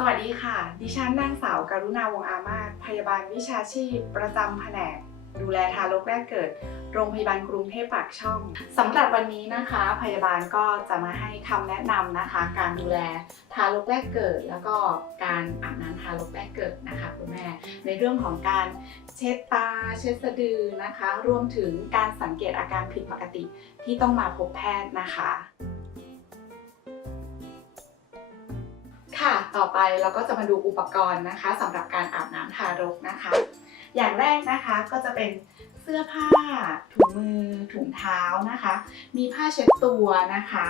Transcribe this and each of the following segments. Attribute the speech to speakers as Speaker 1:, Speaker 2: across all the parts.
Speaker 1: สวัสดีค่ะ ดิฉันนางสาวการุณาวงอามาศพยาบาลวิชาชีพ ประจำแผนก ดูแลทารกแรกเกิด โรงพยาบาลกรุงเทพปากช่องสำหรับวันนี้นะคะ พยาบาลก็จะมาให้คำแนะนำนะคะ การดูแลทารกแรกเกิด แล้วก็การอาบน้ำทารกแรกเกิดนะคะคุณแม่ในเรื่องของการเช็ดตา เช็ดสะดือนะคะ รวมถึงการสังเกตอาการผิดปกติที่ต้องมาพบแพทย์นะคะ ค่ะ ต่อไปเราก็จะมาดูอุปกรณ์นะคะสำหรับการอาบน้ำทารกนะคะ อย่างแรกนะคะก็จะเป็นเสื้อผ้า ถุงมือ ถุงเท้านะคะ มีผ้าเช็ดตัวนะคะ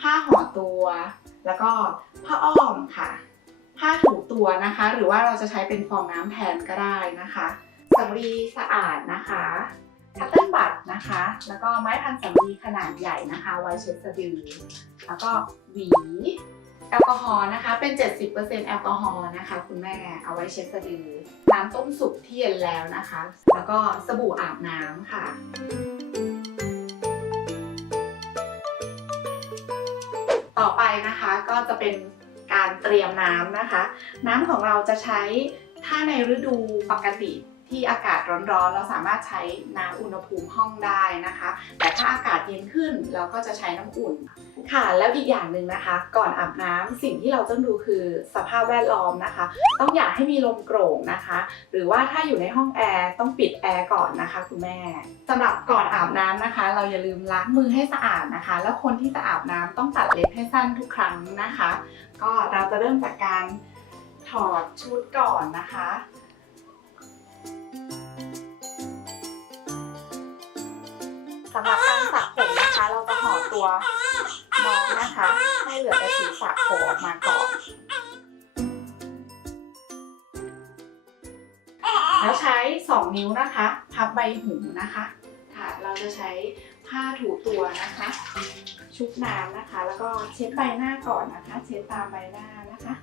Speaker 1: ผ้าห่อตัว แล้วก็ผ้าอ้อมค่ะ ผ้าถูตัวนะคะ หรือว่าเราจะใช้เป็นฟองน้ำแทนก็ได้นะคะสำลีสะอาดนะคะคัตเติ้ลบัตนะคะ แล้วก็ไม้พันสำลีขนาดใหญ่นะคะ ไว้เช็ดสะดือ แล้วก็หวี แอลกอฮอล์นะคะ เป็น 70%แอลกอฮอล์นะคะ คุณแม่เอาไว้เช็ดสะดือน้ำต้มสุกที่เย็นแล้วนะคะ แล้วก็สบู่อาบน้ำค่ะต่อไปนะคะก็จะเป็นการเตรียมน้ำนะคะ น้ำของเราจะใช้ถ้าในฤดูปกติ ที่อากาศร้อนๆ เราสามารถใช้น้ำอุณหภูมิห้องได้นะคะ แต่ถ้าอากาศเย็นขึ้นเราก็จะใช้น้ำอุ่นค่ะ แล้วอีกอย่างหนึ่งนะคะ ก่อนอาบน้ำสิ่งที่เราต้องดูคือสภาพแวดล้อมนะคะ ต้องอย่าให้มีลมโกร่งนะคะ หรือว่าถ้าอยู่ในห้องแอร์ต้องปิดแอร์ก่อนนะคะคุณแม่สำหรับก่อนอาบน้ำนะคะ เราอย่าลืมล้างมือให้สะอาดนะคะ แล้วคนที่จะอาบน้ำต้องตัดเล็บให้สั้นทุกครั้งนะคะ ก็เราจะเริ่มจากการถอดชุดก่อนนะคะ สำหรับการสระผมนะคะ เราจะห่อตัวน้องนะคะ ให้เหลือแต่ศีรษะโผล่ออกมาก่อนแล้วใช้ 2 นิ้วนะคะ พับใบหูนะคะ ค่ะ เราจะใช้ผ้าถูตัวนะคะ ชุบน้ำนะคะ แล้วก็เช็ดใบหน้าก่อนนะคะ เช็ดตามใบหน้านะคะค่ะ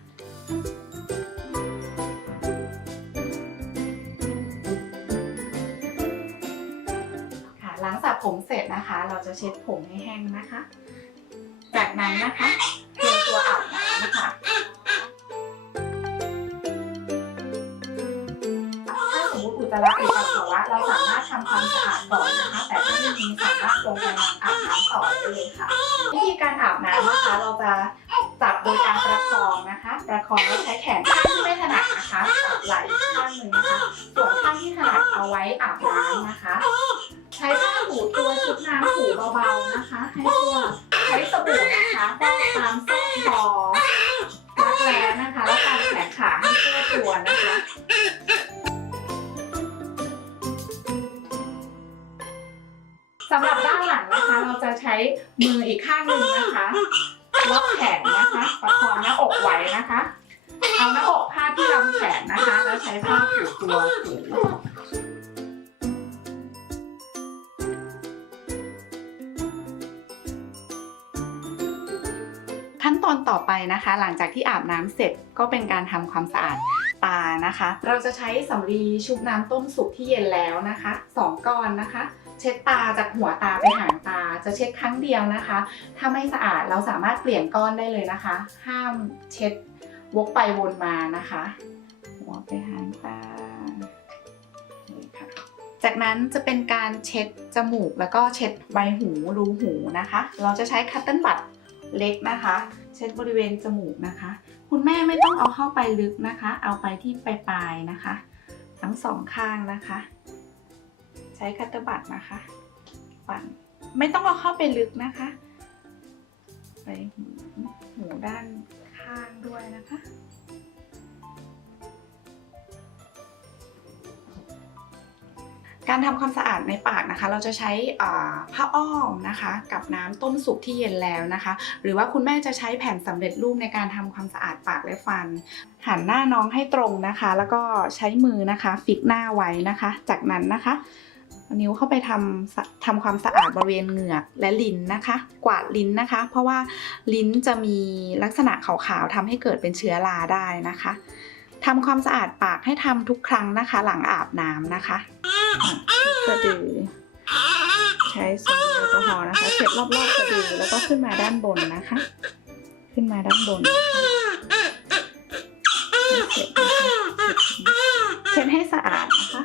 Speaker 1: ผมเสร็จนะคะ เราจะเช็ดผมให้แห้งนะคะ จากนั้นนะคะเตรียมตัวอาบน้ำนะคะถ้าสมมติอุจจาระหรือปัสสาวะเราสามารถทำความสะอาดก่อนนะคะ แต่ถ้าไม่มีสามารถลงไปอาบน้ำต่อได้เลยค่ะวิธีการอาบน้ำนะคะเราจะจับโดยการประคองนะคะ ประคองแล้วใช้แขนข้างที่ไม่ถนัดนะคะจับไหล่ข้างหนึ่งนะคะส่วนข้างที่ถนัด เอาไว้อาบน้ำนะคะ ใช้ผ้าถูตัวชุบน้ำถูเบาๆนะคะ ให้ทั่วใช้สบู่นะคะฟอกตามส้นคอรักแร้นะคะ แล้วตามแขนขาให้ทั่วตัวนะคะสำหรับด้านหลังนะคะ เราจะใช้มืออีกข้างหนึ่งนะคะล็อกแขนนะคะ ประคองหน้าอกไว้นะคะ เอาหน้าอกพาดที่ลำแขนนะคะ แล้วใช้ผ้าผูกตัวถู อนต่อไปนะคะ หลังจากที่อาบน้ำเสร็จก็เป็นการทำความสะอาดตานะคะ เราจะใช้สำลีชุบน้ำต้มสุกที่เย็นแล้วนะคะสองก้อนนะคะ เช็ดตาจากหัวตาไปหางตาจะเช็ดครั้งเดียวนะคะ ถ้าไม่สะอาดเราสามารถเปลี่ยนก้อนได้เลยนะคะ ห้ามเช็ดวกไปวนมานะคะ หัวไปหางตานี่ค่ะจากนั้นจะเป็นการเช็ดจมูกแล้วก็เช็ดใบหูรูหูนะคะ เราจะใช้คัตเติ้ลบัต เล็กนะคะ เช็ดบริเวณจมูกนะคะ คุณแม่ไม่ต้องเอาเข้าไปลึกนะคะ เอาไปที่ปลายๆนะคะ ทั้งสองข้างนะคะ ใช้คัตเตอร์บัตนะคะปั่นไม่ต้องเอาเข้าไปลึกนะคะ ไปหูหูด้านข้างด้วยนะคะ การทำความสะอาดในปากนะคะ เราจะใช้ผ้าอ้อมนะคะ กับน้ำต้มสุกที่เย็นแล้วนะคะ หรือว่าคุณแม่จะใช้แผ่นสำเร็จรูปในการทำความสะอาดปากและฟัน หันหน้าน้องให้ตรงนะคะ แล้วก็ใช้มือนะคะ ฟิกหน้าไว้นะคะ จากนั้นนะคะนิ้วเข้าไปทำทำความสะอาดบริเวณเหงือกและลิ้นนะคะ กวาดลิ้นนะคะ เพราะว่าลิ้นจะมีลักษณะขาวๆทำให้เกิดเป็นเชื้อราได้นะคะทำความสะอาดปากให้ทำทุกครั้งนะคะ หลังอาบน้ำนะคะ สะดือ ใช้สบู่แอลกอฮอล์นะคะเช็ดรอบๆสะดือแล้วก็ขึ้นมาด้านบนนะคะ ขึ้นมาด้านบนนะคะเช็ดเช็ดให้สะอาดนะคะ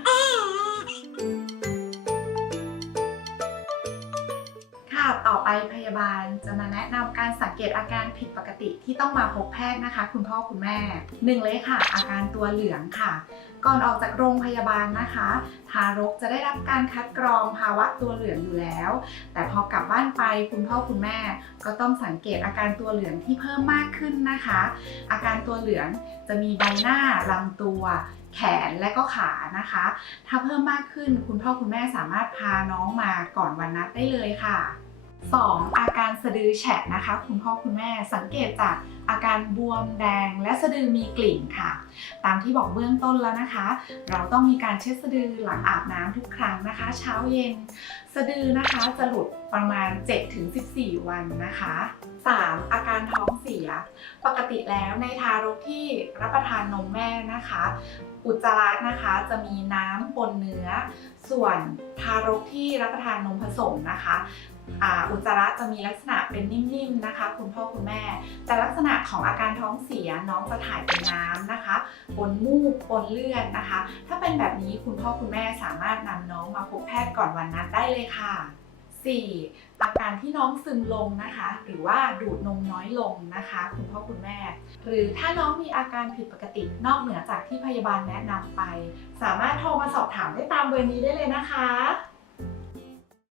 Speaker 1: ไปพยาบาลจะมาแนะนำการสังเกตอาการผิดปกติที่ต้องมาพบแพทย์นะคะ คุณพ่อคุณแม่หนึ่งเลยค่ะ อาการตัวเหลืองค่ะ ก่อนออกจากโรงพยาบาลนะคะ ทารกจะได้รับการคัดกรองภาวะตัวเหลืองอยู่แล้ว แต่พอกลับบ้านไปคุณพ่อคุณแม่ ก็ต้องสังเกตอาการตัวเหลืองที่เพิ่มมากขึ้นนะคะ อาการตัวเหลืองจะมีใบหน้าลำตัวแขนและก็ขานะคะ ถ้าเพิ่มมากขึ้นคุณพ่อคุณแม่สามารถพาน้องมาก่อนวันนัดได้เลยค่ะ 2. อาการสะดือแฉะนะคะ คุณพ่อคุณแม่สังเกตจากอาการบวมแดงและสะดือมีกลิ่นค่ะ ตามที่บอกเบื้องต้นแล้วนะคะ เราต้องมีการเช็ดสะดือหลังอาบน้ำทุกครั้งนะคะ เช้าเย็น สะดือนะคะจะหลุดประมาณ 7-14 วันนะคะ 3. อาการท้องเสีย ปกติแล้วในทารกที่รับประทานนมแม่นะคะ อุจจาระนะคะจะมีน้ำปนเนื้อ ส่วนทารกที่รับประทานนมผสมนะคะ อุจจาระจะมีลักษณะเป็นนิ่มๆนะคะ คุณพ่อคุณแม่ แต่ลักษณะของอาการท้องเสียน้องจะถ่ายเป็นน้ำนะคะปนมูกปนเลือดนะคะ ถ้าเป็นแบบนี้คุณพ่อคุณแม่สามารถนำน้องมาพบแพทย์ก่อนวันนัดได้เลยค่ะ 4. อาการที่น้องซึมลงนะคะ หรือว่าดูดนมน้อยลงนะคะ คุณพ่อคุณแม่ หรือถ้าน้องมีอาการผิดปกตินอกเหนือจากที่พยาบาลแนะนำไป สามารถโทรมาสอบถามได้ตามเบอร์นี้ได้เลยนะคะ